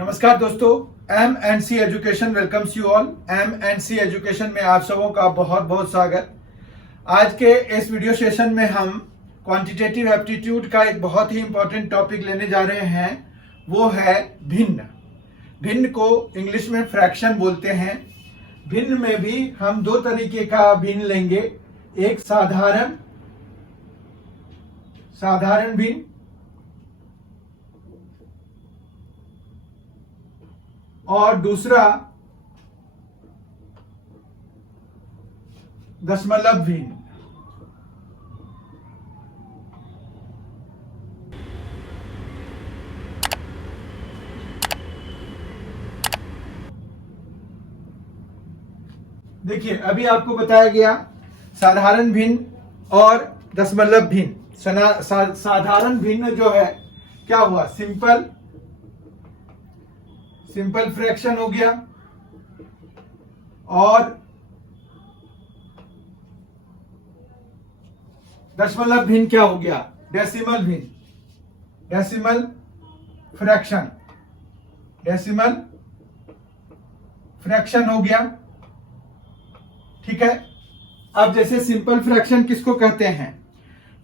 नमस्कार दोस्तों, M and C education welcomes you all. M and C education में आप सबों का बहुत बहुत स्वागत। आज के इस वीडियो सेशन में हम क्वांटिटेटिव एप्टीट्यूड का एक बहुत ही इंपॉर्टेंट टॉपिक लेने जा रहे हैं, वो है भिन्न। भिन्न को इंग्लिश में फ्रैक्शन बोलते हैं। भिन्न में भी हम दो तरीके का भिन्न लेंगे, एक साधारण भिन्न और दूसरा दशमलव भिन्न। देखिए, अभी आपको बताया गया साधारण भिन्न और दशमलव भिन्न। साधारण भिन्न जो है क्या हुआ, सिंपल फ्रैक्शन हो गया, और दशमलव भिन्न क्या हो गया, डेसिमल भिन्न, डेसिमल फ्रैक्शन हो गया। ठीक है। अब जैसे सिंपल फ्रैक्शन किसको कहते हैं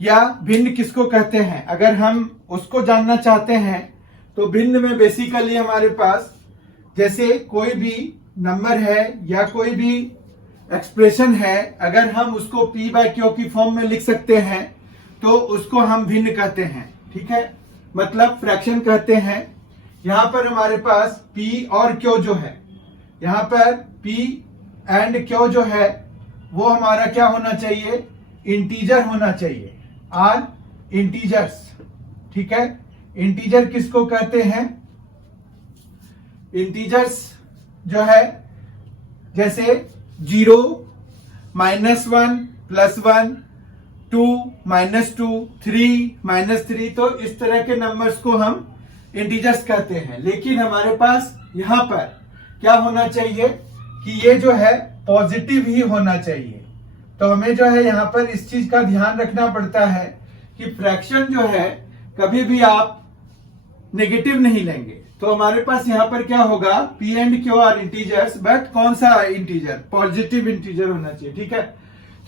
या भिन्न किसको कहते हैं, अगर हम उसको जानना चाहते हैं तो भिन्न में बेसिकली हमारे पास जैसे कोई भी नंबर है या कोई भी एक्सप्रेशन है, अगर हम उसको p बाय क्यू की फॉर्म में लिख सकते हैं तो उसको हम भिन्न कहते हैं। ठीक है, मतलब फ्रैक्शन कहते हैं। यहां पर हमारे पास p और q जो है, यहां पर p एंड q जो है वो हमारा क्या होना चाहिए, इंटीजर होना चाहिए, आर इंटीजर्स। ठीक है, इंटीजर किसको कहते हैं, इंटीजर्स जो है जैसे 0, -1, +1, 2, -2, 3, -3, तो इस तरह के नंबर्स को हम इंटीजर्स कहते हैं। लेकिन हमारे पास यहां पर क्या होना चाहिए कि ये जो है पॉजिटिव ही होना चाहिए। तो हमें जो है यहां पर इस चीज का ध्यान रखना पड़ता है कि फ्रैक्शन जो है कभी भी आप नेगेटिव नहीं लेंगे। तो हमारे पास यहां पर क्या होगा, p and q are integers, but कौन सा इंटीजर, पॉजिटिव इंटीजर होना चाहिए। ठीक है,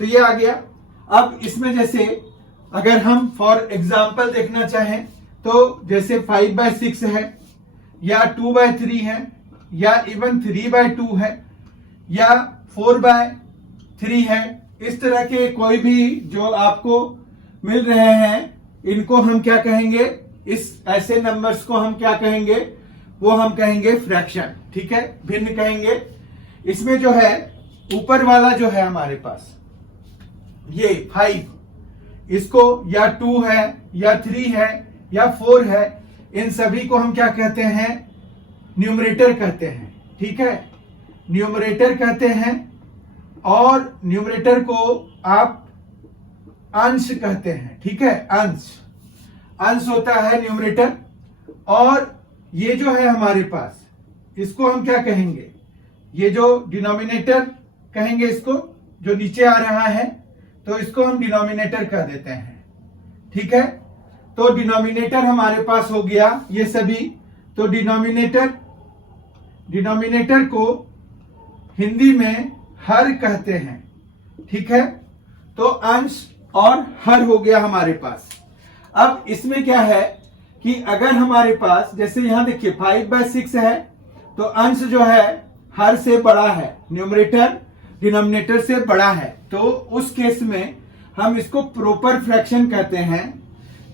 तो ये आ गया। अब इसमें जैसे अगर हम फॉर एग्जांपल देखना चाहें तो जैसे 5/6 है या 2/3 है या इवन 3/2 है या 4/3 है, इस तरह के कोई भी जो आपको मिल रहे हैं, इनको हम क्या कहेंगे, इस ऐसे नंबर्स को हम क्या कहेंगे, वो हम कहेंगे फ्रैक्शन। ठीक है, भिन्न कहेंगे। इसमें जो है ऊपर वाला जो है हमारे पास ये 5, इसको या 2 है या 3 है या 4 है, इन सभी को हम क्या कहते हैं, न्यूमरेटर कहते हैं। ठीक है, न्यूमरेटर कहते हैं, और न्यूमरेटर को आप अंश कहते हैं। ठीक है, अंश होता है न्यूमरेटर। और ये जो है हमारे पास, इसको हम क्या कहेंगे, ये जो डिनोमिनेटर कहेंगे, इसको जो नीचे आ रहा है तो इसको हम डिनोमिनेटर कह देते हैं। ठीक है, तो डिनोमिनेटर हमारे पास हो गया ये सभी। तो डिनोमिनेटर को हिंदी में हर कहते हैं। ठीक है, तो अंश और हर हो गया हमारे पास। अब इसमें क्या है कि अगर हमारे पास जैसे यहां देखिए 5/6 है, तो अंश जो है हर से बड़ा है, न्यूमरेटर डिनोमिनेटर से बड़ा है, तो उस केस में हम इसको प्रॉपर फ्रैक्शन कहते हैं।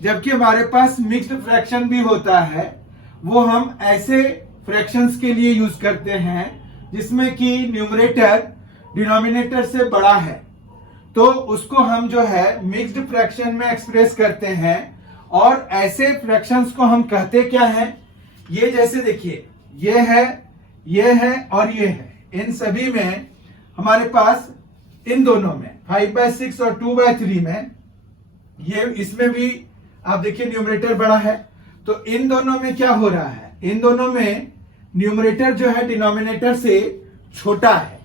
जबकि हमारे पास मिक्स्ड फ्रैक्शन भी होता है, वो हम ऐसे फ्रैक्शंस के लिए यूज करते हैं जिसमें कि न्यूमरेटर डिनोमिनेटर से बड़ा है, तो उसको हम जो है मिक्स्ड फ्रैक्शन में एक्सप्रेस करते हैं। और ऐसे फ्रैक्शंस को हम कहते क्या हैं, ये जैसे देखिए ये है और ये है, इन सभी में हमारे पास, इन दोनों में 5/6 और 2/3 में, ये इसमें भी आप देखिए न्यूमरेटर बड़ा है, तो इन दोनों में क्या हो रहा है, इन दोनों में न्यूमरेटर जो है डिनोमिनेटर से छोटा है,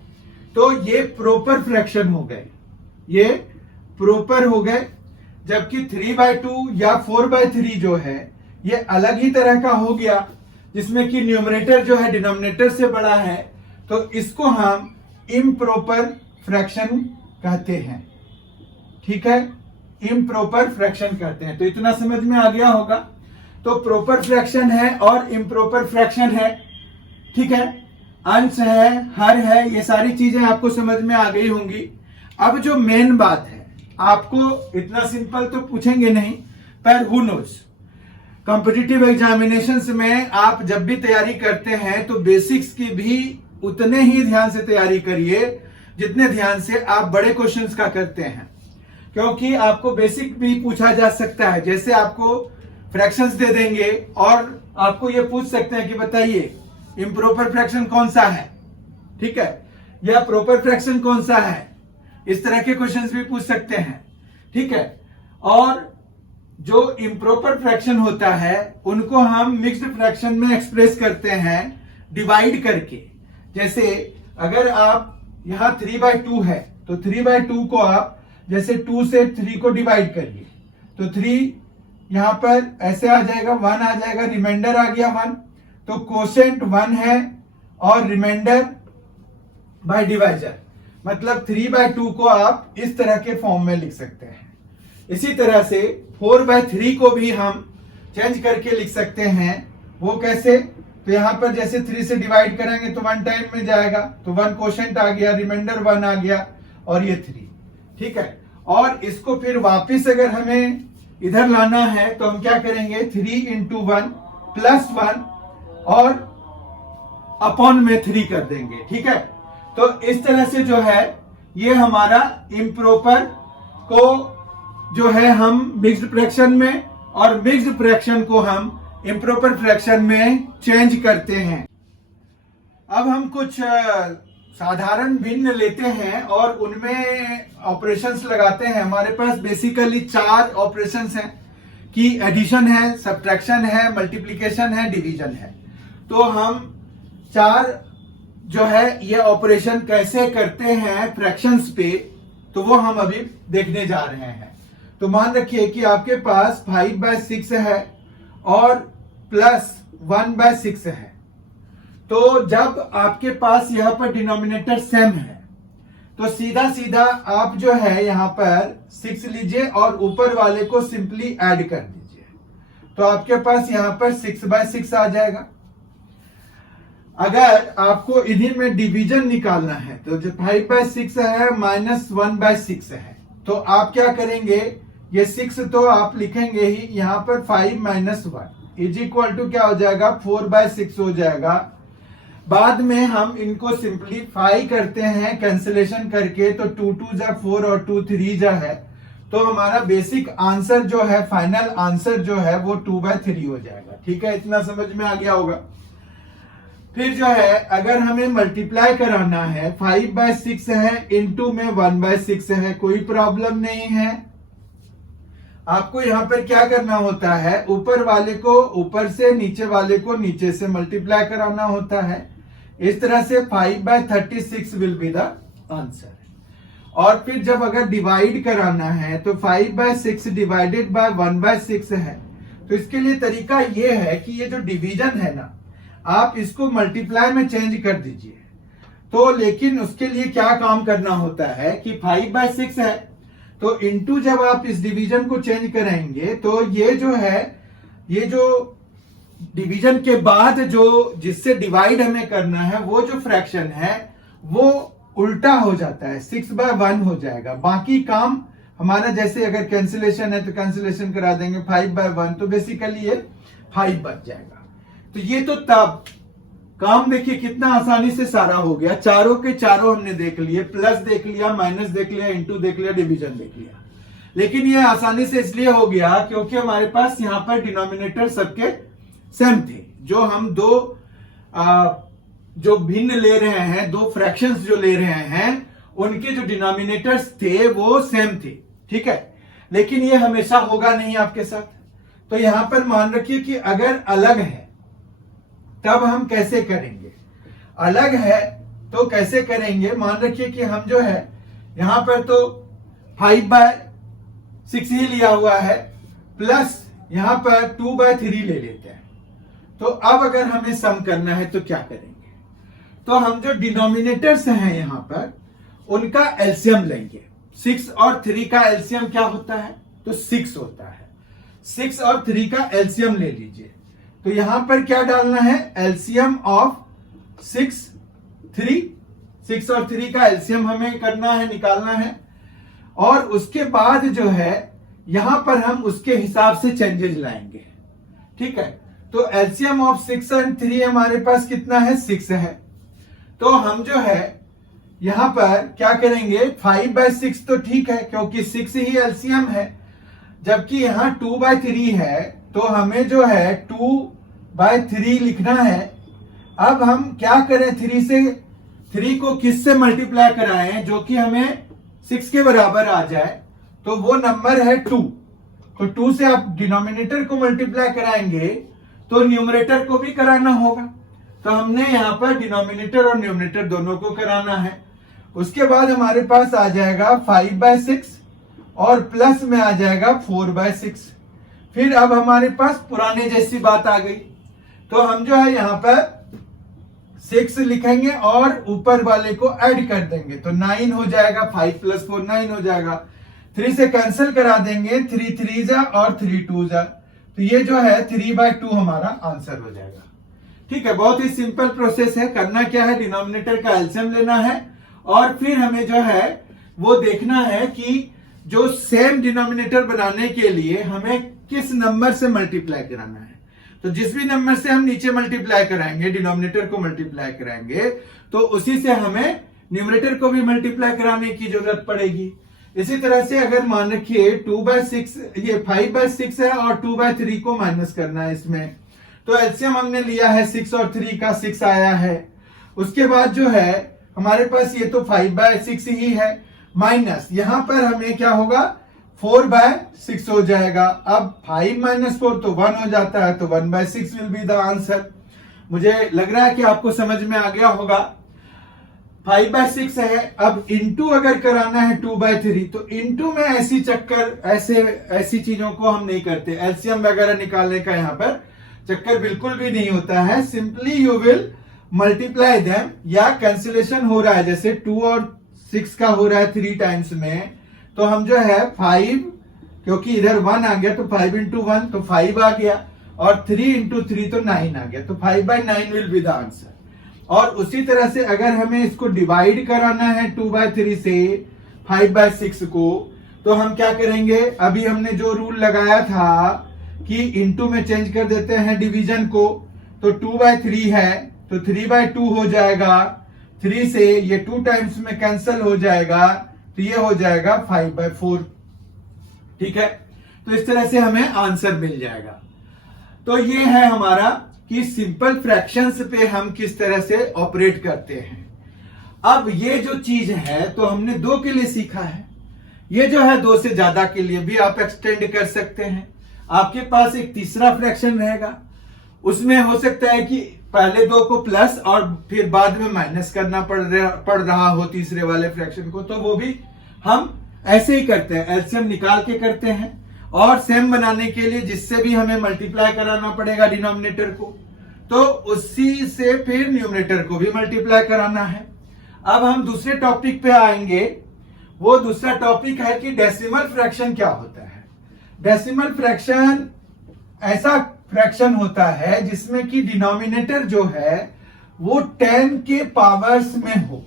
तो ये प्रॉपर फ्रैक्शन हो गए, ये प्रॉपर हो गए। जबकि 3/2 या 4/3 जो है ये अलग ही तरह का हो गया। जिसमें कि न्यूमरेटर जो है डिनोमिनेटर से बड़ा है, तो इसको हम इम्प्रॉपर फ्रैक्शन कहते हैं। ठीक है, इम्प्रॉपर फ्रैक्शन कहते हैं। तो इतना समझ में आ गया होगा। तो प्रॉपर फ्रैक्शन है और इम्प्रॉपर फ्रैक्शन है। ठीक है, अंश है, हर है, ये सारी चीजें आपको समझ में आ गई होंगी। अब जो मेन बात है, आपको इतना सिंपल तो पूछेंगे नहीं, पर हु नोज, कॉम्पिटिटिव एग्जामिनेशंस में आप जब भी तैयारी करते हैं तो बेसिक्स की भी उतने ही ध्यान से तैयारी करिए जितने ध्यान से आप बड़े क्वेश्चंस का करते हैं, क्योंकि आपको बेसिक भी पूछा जा सकता है। जैसे आपको फ्रैक्शंस दे देंगे और आपको ये पूछ सकते हैं कि बताइए इम्प्रॉपर फ्रैक्शन कौन सा है, ठीक है, या प्रॉपर फ्रैक्शन कौन सा है। इस तरह के क्वेश्चंस भी पूछ सकते हैं। ठीक है, और जो इम्प्रॉपर फ्रैक्शन होता है उनको हम मिक्स्ड फ्रैक्शन में एक्सप्रेस करते हैं डिवाइड करके। जैसे अगर आप यहां 3/2 है तो 3/2 को आप जैसे 2 से 3 को डिवाइड करिए तो 3 यहां पर ऐसे आ जाएगा, 1 आ जाएगा, रिमाइंडर आ गया 1, तो कोसेंट 1 है और रिमाइंडर बाय डिवाइजर, मतलब 3/2 को आप इस तरह के फॉर्म में लिख सकते हैं। इसी तरह से 4/3 को भी हम चेंज करके लिख सकते हैं। वो कैसे? तो यहां पर जैसे 3 से डिवाइड करेंगे तो 1 टाइम में जाएगा, तो 1 कोशेंट आ गया, रिमाइंडर 1 आ गया और ये 3। ठीक है, और इसको फिर वापस अगर हमें इधर लाना है तो हम क्या करेंगे, 3 × 1 + 1 और अपॉन में 3 कर देंगे। ठीक है, तो इस तरह से जो है ये हमारा इम्प्रॉपर को जो है हम मिक्स्ड फ्रैक्शन में और मिक्स्ड फ्रैक्शन को हम इम्प्रॉपर फ्रैक्शन में चेंज करते हैं। अब हम कुछ साधारण भिन्न लेते हैं और उनमें ऑपरेशंस लगाते हैं। हमारे पास बेसिकली 4 ऑपरेशंस हैं कि एडिशन है, सब्ट्रैक्शन है, मल्टीप्लिकेशन है, डिवीजन है। तो हम 4 जो है ये ऑपरेशन कैसे करते हैं फ्रैक्शंस पे, तो वो हम अभी देखने जा रहे हैं। तो मान रखिए कि आपके पास 5/6 है और प्लस 1/6 है। तो जब आपके पास यहां पर डिनोमिनेटर सेम है तो सीधा सीधा आप जो है यहां पर 6 लीजिए और ऊपर वाले को सिंपली ऐड कर दीजिए, तो आपके पास यहां पर 6/6 आ जाएगा। अगर आपको इन्हीं में डिवीजन निकालना है तो जो 5/6 है -1/6 है, तो आप क्या करेंगे, ये 6 तो आप लिखेंगे ही, यहां पर 5 - 1 = क्या हो जाएगा, 4/6 हो जाएगा। बाद में हम इनको सिंप्लीफाई करते हैं कैंसिलेशन करके, तो 2 × 2 = 4 और 2 × 3 = है, तो हमारा बेसिक आंसर जो है, फाइनल आंसर जो है वो 2/3 हो जाएगा। ठीक है, इतना समझ में आ गया होगा। फिर जो है अगर हमें मल्टीप्लाई कराना है, 5/6 है इंटू में 1/6 है, कोई प्रॉब्लम नहीं है। आपको यहां पर क्या करना होता है, ऊपर वाले को ऊपर से, नीचे वाले को नीचे से मल्टीप्लाई कराना होता है। इस तरह से 5/36 विल बी द आंसर। और फिर जब अगर डिवाइड कराना है तो 5/6 डिवाइडेड बाय 1/6 है। तो इसके लिए तरीका ये है कि ये जो डिवीजन है ना, आप इसको मल्टीप्लाई में चेंज कर दीजिए। तो लेकिन उसके लिए क्या काम करना होता है कि 5/6 है तो इंटू जब आप इस डिवीजन को चेंज करेंगे तो ये जो है, ये जो डिवीजन के बाद जो जिससे डिवाइड हमें करना है वो जो फ्रैक्शन है वो उल्टा हो जाता है, 6/1 हो जाएगा। बाकी काम हमारा जैसे अगर कैंसिलेशन है तो कैंसिलेशन करा देंगे, 5/1 तो बेसिकली ये 5 बच जाएगा। तो ये तो तब काम देखिए कितना आसानी से सारा हो गया। चारों के चारों हमने देख लिए, प्लस देख लिया, माइनस देख लिया, इंटू देख लिया, डिवीजन देख लिया। लेकिन ये आसानी से इसलिए हो गया क्योंकि हमारे पास यहां पर डिनोमिनेटर सबके सेम थे। जो हम जो भिन्न ले रहे हैं, 2 फ्रैक्शंस जो ले रहे हैं, उनके जो डिनोमिनेटर्स थे वो सेम थे। ठीक है, लेकिन ये हमेशा होगा नहीं आपके साथ। तो यहां पर मान रखिए कि अगर अलग है तब हम कैसे करेंगे, अलग है तो कैसे करेंगे। मान रखिए कि हम जो है यहां पर तो 5/6 ही लिया हुआ है, प्लस यहां पर 2/3 ले लेते हैं। तो अब अगर हमें सम करना है तो क्या करेंगे, तो हम जो डिनोमिनेटर्स हैं यहां पर उनका एलसीएम लेंगे। 6 और 3 का एलसीएम क्या होता है, तो 6 होता है। 6 और 3 का एलसीएम ले लीजिए। तो यहां पर क्या डालना है, एलसीएम ऑफ 6 3, 6 और 3 का एलसीएम हमें करना है, निकालना है। और उसके बाद जो है यहां पर हम उसके हिसाब से चेंजेस लाएंगे। ठीक है, तो एलसीएम ऑफ 6 एंड 3 हमारे पास कितना है, 6 है। तो हम जो है यहां पर क्या करेंगे, 5/6 तो ठीक है क्योंकि 6 ही एलसीएम है, जबकि यहां 2/3 है तो हमें जो है 2/3 लिखना है। अब हम क्या करें, 3 से 3 को किस से मल्टीप्लाई कराएं जो कि हमें 6 के बराबर आ जाए, तो वो नंबर है 2। तो 2 से आप डिनोमिनेटर को मल्टीप्लाई कराएंगे तो न्यूमरेटर को भी कराना होगा। तो हमने यहां पर डिनोमिनेटर और न्यूमरेटर दोनों को कराना है। उसके बाद हमारे पास आ जाएगा 5/6 और प्लस में आ जाएगा 4/6। फिर अब हमारे पास पुराने जैसी बात आ गई, तो हम जो है यहां पर 6 लिखेंगे और ऊपर वाले को ऐड कर देंगे तो 9 हो जाएगा। 5 + 4 9 हो जाएगा। 3 से कैंसिल करा देंगे, 3 3 जा और 3 2 जा, तो ये जो है 3/2 हमारा आंसर हो जाएगा। ठीक है, बहुत ही सिंपल प्रोसेस है। करना क्या है, डिनोमिनेटर का एलसीएम लेना है और फिर हमें जो है वो देखना है कि जो सेम डिनोमिनेटर बनाने के लिए हमें किस नंबर से मल्टीप्लाई कराना है। तो जिस भी नंबर से हम नीचे मल्टीप्लाई कराएंगे, डिनोमिनेटर को मल्टीप्लाई कराएंगे, तो उसी से हमें न्यूमरेटर को भी मल्टीप्लाई कराने की जरूरत पड़ेगी। इसी तरह से अगर मान रखिए 2/6 ये 5/6 है और 2/3 को माइनस करना है इसमें, तो एलसीएम हमने लिया है 6 और 3 का 6 आया है। उसके बाद जो है हमारे पास ये तो 5/6 ही है, माइनस यहां पर हमें क्या होगा 4/6 हो जाएगा। अब 5 - 4 तो 1 हो जाता है, तो 1/6 विल बी द आंसर। मुझे लग रहा है कि आपको समझ में आ गया होगा। 5/6 है। अब इंटू अगर कराना है 2/3, तो इंटू में ऐसी चीजों को हम नहीं करते। एलसीएम वगैरह निकालने का यहाँ पर चक्कर बिल्कुल भी नहीं होता है। Simply you will multiply them, या कैंसिलेशन हो रहा है जैसे 2 और 6 का हो रहा है 3 टाइम्स में, तो हम जो है 5, क्योंकि इधर 1 आ गया तो 5 × 1 तो 5 आ गया, और 3 × 3 तो 9 आ गया, तो 5/9 विल बी द आंसर। और उसी तरह से अगर हमें इसको डिवाइड कराना है 2/3 से 5/6 को, तो हम क्या करेंगे, अभी हमने जो रूल लगाया था कि इंटू में चेंज कर देते हैं डिवीजन को, तो 2/3 है तो 3/2 हो जाएगा। 3 से ये 2 टाइम्स में कैंसिल हो जाएगा, तो ये हो जाएगा 5/4। ठीक है, तो इस तरह से हमें आंसर मिल जाएगा। तो ये है हमारा कि सिंपल फ्रैक्शंस पे हम किस तरह से ऑपरेट करते हैं। अब ये जो चीज है तो हमने 2 के लिए सीखा है, ये जो है 2 से ज्यादा के लिए भी आप एक्सटेंड कर सकते हैं। आपके पास एक तीसरा फ्रैक्शन रहेगा, उसमें हो सकता है कि पहले 2 को प्लस और फिर बाद में माइनस करना पड़ रहा हो तीसरे वाले फ्रैक्शन को, तो वो भी हम ऐसे ही करते हैं, एलसीएम निकाल के करते हैं। और सेम बनाने के लिए जिससे भी हमें मल्टीप्लाई कराना पड़ेगा डिनोमिनेटर को, तो उसी से फिर न्यूमरेटर को भी मल्टीप्लाई कराना है। अब हम दूसरे टॉपिक पे आएंगे। वो दूसरा टॉपिक है कि डेसिमल फ्रैक्शन क्या होता है। डेसिमल फ्रैक्शन ऐसा फ्रैक्शन होता है जिसमें कि डिनोमिनेटर जो है वो 10 के पावर्स में हो,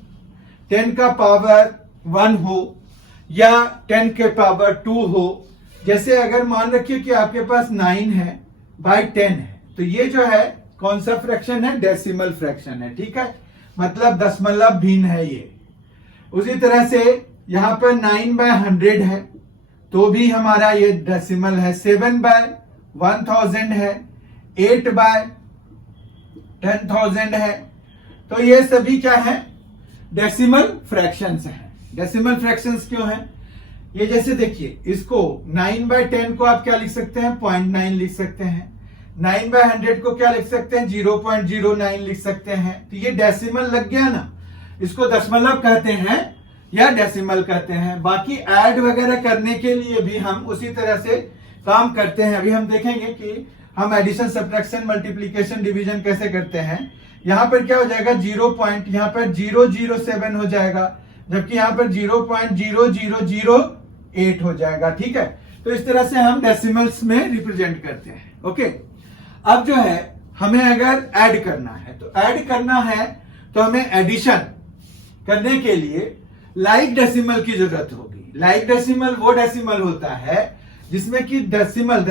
10 का पावर 1 हो या 10 के पावर 2 हो। जैसे अगर मान रखिए कि आपके पास 9 है बाई 10 है, तो ये जो है कौन सा फ्रैक्शन है, डेसिमल फ्रैक्शन है। ठीक है, मतलब दशमलव भिन्न है ये। उसी तरह से यहां पर 9/100 है तो भी हमारा ये डेसिमल है। 7/1000 है, 8/10,000 है, तो ये सभी क्या है, डेसिमल फ्रैक्शंस हैं। डेसिमल फ्रैक्शंस क्यों हैं, ये जैसे देखिए, इसको 9/10 को आप क्या लिख सकते हैं, 0.9 लिख सकते हैं। 9/100 को क्या लिख सकते हैं, 0.09 लिख सकते हैं। तो ये डेसिमल लग गया ना, इसको दशमलव कहते हैं या डेसिमल कहते हैं। बाकी ऐड वगैरह करने के लिए भी हम उसी तरह से काम करते हैं। अभी हम देखेंगे कि हम एडिशन, सब्ट्रैक्शन, मल्टीप्लीकेशन, डिवीजन कैसे करते हैं। यहाँ पर क्या हो जाएगा, 0.007 हो जाएगा, जबकि यहाँ पर 0.0008 हो जाएगा। ठीक है, तो इस तरह से हम डेसिमल्स में रिप्रेजेंट करते हैं। ओके, अब जो है हमें अगर ऐड करना है, तो ऐड करना है तो हमें एडिशन करने के लिए लाइक डेसिमल की जरूरत होगी। लाइक डेसिमल वो डेसिमल होता है जिसमें कि डेसिमल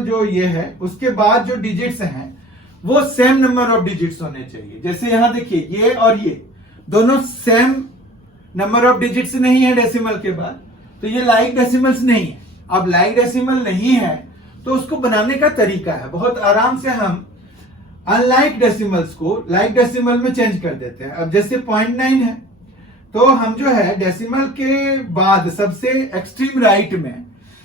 जो ये है उसके बाद जो डिजिट्स हैं वो सेम नंबर ऑफ डिजिट्स होने चाहिए। जैसे यहां देखिए, ये और ये दोनों सेम नंबर ऑफ डिजिट्स नहीं है डेसिमल के बाद, तो ये लाइक डेसिमल्स नहीं है। अब लाइक डेसिमल नहीं है तो उसको बनाने का तरीका है, बहुत आराम से हम अनलाइक डेसिमल्स को लाइक डेसिमल में चेंज कर देते हैं। अब जैसे 0.9 है, तो हम जो है डेसिमल के बाद सबसे एक्सट्रीम राइट में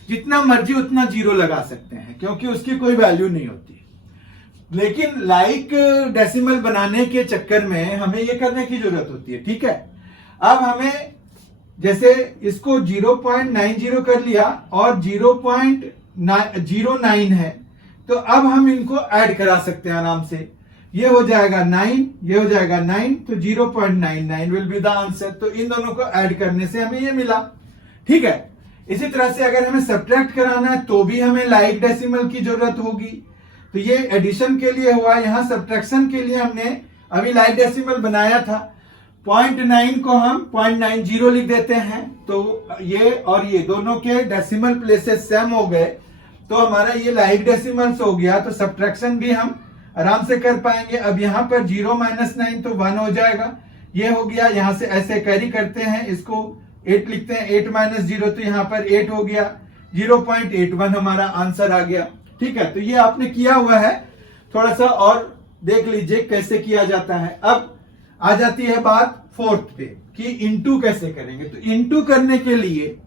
जितना मर्जी उतना जीरो लगा सकते हैं, क्योंकि उसकी कोई वैल्यू नहीं होती। लेकिन लाइक डेसिमल बनाने के चक्कर में हमें ये करने की जरूरत होती है। ठीक है, अब हमें जैसे इसको 0.90 कर लिया और 0.09 है, तो अब हम इनको ऐड करा सकते हैं आराम से। ये हो जाएगा 9, ये हो जाएगा 9, तो 0.99 विल बी द आंसर। तो इन दोनों को ऐड करने से हमें ये मिला। ठीक है, इसी तरह से अगर हमें सब्ट्रैक्ट कराना है तो भी हमें लाइक डेसिमल की जरूरत होगी। तो ये एडिशन के लिए हुआ, यहां सब्ट्रैक्शन के लिए हमने अभी लाइक डेसिमल बनाया था। 0.9 को हम 0.90 लिख देते हैं, तो ये और ये दोनों के डेसिमल प्लेसेस सेम हो गए, तो हमारा ये लाइक डेसिमल्स हो गया। तो सब्ट्रैक्शन भी हम आराम से कर पाएंगे। अब यहाँ पर 0 - 9 तो 1 हो जाएगा, ये हो गया। यहां से ऐसे कैरी करते हैं, इसको 8 लिखते हैं, 8 - 0 तो यहाँ पर 8 हो गया, 0.81 हमारा आंसर आ गया। ठीक है, तो ये आपने किया हुआ है, थोड़ा सा और देख लीजिए कैसे किया जाता है। अब आ जाती है बात फोर्थ पे कि इनटू कैसे करेंगे। तो इनटू करने के लिए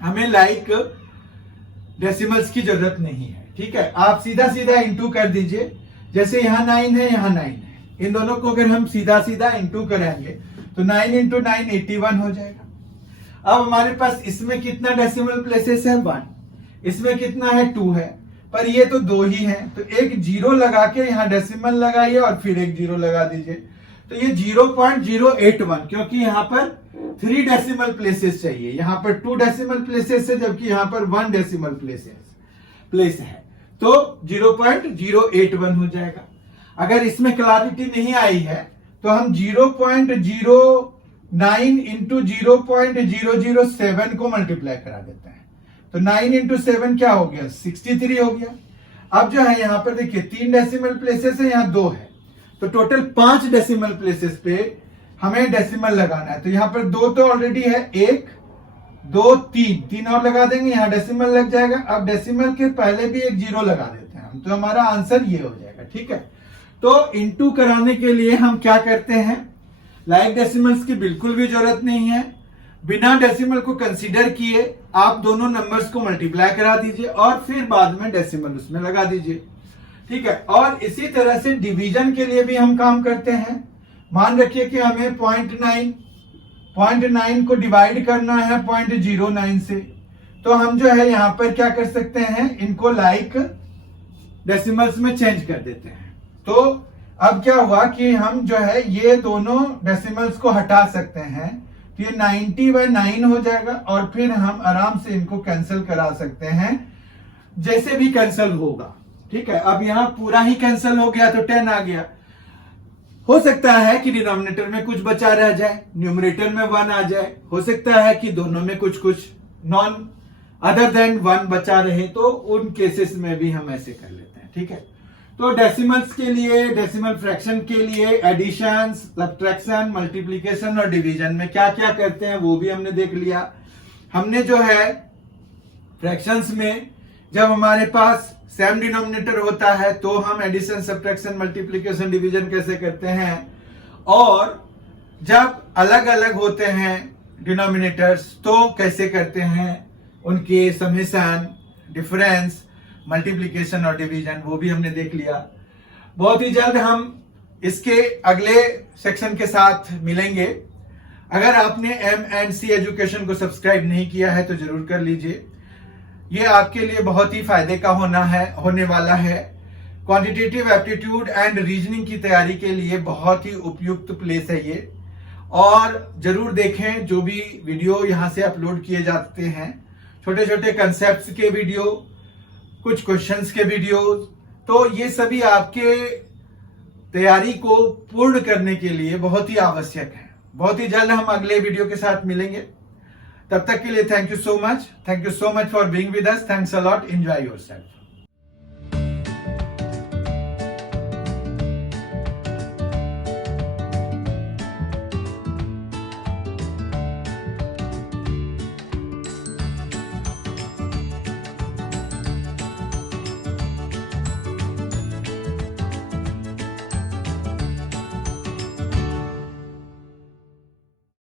हमें लाइक डेसिमल्स की जरूरत नहीं है। ठीक है, आप सीधा सीधा इनटू कर दीजिए। जैसे यहाँ 9 है, यहाँ 9 है, इन दोनों को अगर हम सीधा सीधा इनटू करेंगे तो 9 × 9 81 हो जाएगा। अब हमारे पास इसमें कितना डेसिमल प्लेसेस है, 1, इसमें कितना है, 2 है, पर ये तो 2 ही है, तो एक 0 लगा के यहाँ डेसिमल लगाइए और फिर एक 0 लगा दीजिए। तो ये 0.081, क्योंकि यहाँ पर 3 डेसिमल प्लेसेस चाहिए, यहाँ पर 2 डेसिमल प्लेसेस है, जबकि यहाँ पर 1 डेसिमल प्लेस है, तो 0.081 हो जाएगा। अगर इसमें क्लैरिटी नहीं आई है तो हम 0.09 × 0.007 को मल्टीप्लाई करा देते हैं, तो 9 × 7 क्या हो गया, 63 हो गया। अब जो है यहाँ पर देखिए 3 डेसिमल प्लेसेस है, यहाँ 2 है, तो टोटल 5 डेसिमल प्लेसेस पे हमें डेसिमल लगाना है। तो यहाँ पर 2 तो ऑलरेडी है, 1 2 3 और लगा देंगे, यहाँ डेसिमल लग जाएगा। अब डेसिमल के पहले भी एक 0 लगा देते हैं हम, तो हमारा आंसर ये हो जाएगा। ठीक है, तो इनटू कराने के लिए हम क्या करते हैं, लाइक डेसिमल्स की बिल्कुल भी जरूरत नहीं है। बिना डेसिमल को कंसीडर किए आप दोनों नंबर्स को मल्टीप्लाई करा दीजिए और फिर बाद में डेसिमल उसमें लगा दीजिए। ठीक है, और इसी तरह से डिवीजन के लिए भी हम काम करते हैं। मान रखिए कि हमें 0.9 को डिवाइड करना है 0.09 से, तो हम जो है यहां पर क्या कर सकते हैं, इनको लाइक डेसिमल्स में चेंज कर देते हैं। तो अब क्या हुआ कि हम जो है ये दोनों डेसिमल्स को हटा सकते हैं, तो ये 90/9 हो जाएगा और फिर हम आराम से इनको कैंसिल करा सकते हैं, जैसे भी कैंसिल होगा। ठीक है, अब यहां पूरा ही कैंसिल हो गया तो 10 आ गया। हो सकता है कि डिनोमिनेटर में कुछ बचा रह जाए, न्यूमरेटर में 1 आ जाए, हो सकता है कि दोनों में कुछ नॉन अदर देन 1 बचा रहे, तो उन केसेस में भी हम ऐसे कर लेते हैं। ठीक है, तो डेसिमल्स के लिए, डेसिमल फ्रैक्शन के लिए एडिशन, सब्ट्रैक्शन, मल्टीप्लिकेशन और डिवीजन में क्या क्या करते हैं वो भी हमने देख लिया। हमने जो है फ्रैक्शंस में जब हमारे पास सेम डिनोमिनेटर होता है तो हम एडिशन, सब्ट्रैक्शन, मल्टीप्लिकेशन, डिवीजन कैसे करते हैं, और जब अलग अलग होते हैं डिनोमिनेटर्स तो कैसे करते हैं, उनके समेशन, डिफरेंस, मल्टीप्लिकेशन और डिवीजन, वो भी हमने देख लिया। बहुत ही जल्द हम इसके अगले सेक्शन के साथ मिलेंगे। अगर आपने M&C एजुकेशन को सब्सक्राइब नहीं किया है तो जरूर कर लीजिए। ये आपके लिए बहुत ही फायदे का होने वाला है। क्वांटिटेटिव एप्टीट्यूड एंड रीजनिंग की तैयारी के लिए बहुत ही उपयुक्त प्लेस है ये। और जरूर देखें जो भी वीडियो यहाँ से अपलोड किए जाते हैं, छोटे छोटे कंसेप्ट्स के वीडियो, कुछ क्वेश्चंस के वीडियोस, तो ये सभी आपके तैयारी को पूर्ण करने के लिए बहुत ही आवश्यक है। बहुत ही जल्द हम अगले वीडियो के साथ मिलेंगे। तब तक के लिए thank you so much for being with us. Thanks a lot. Enjoy yourself.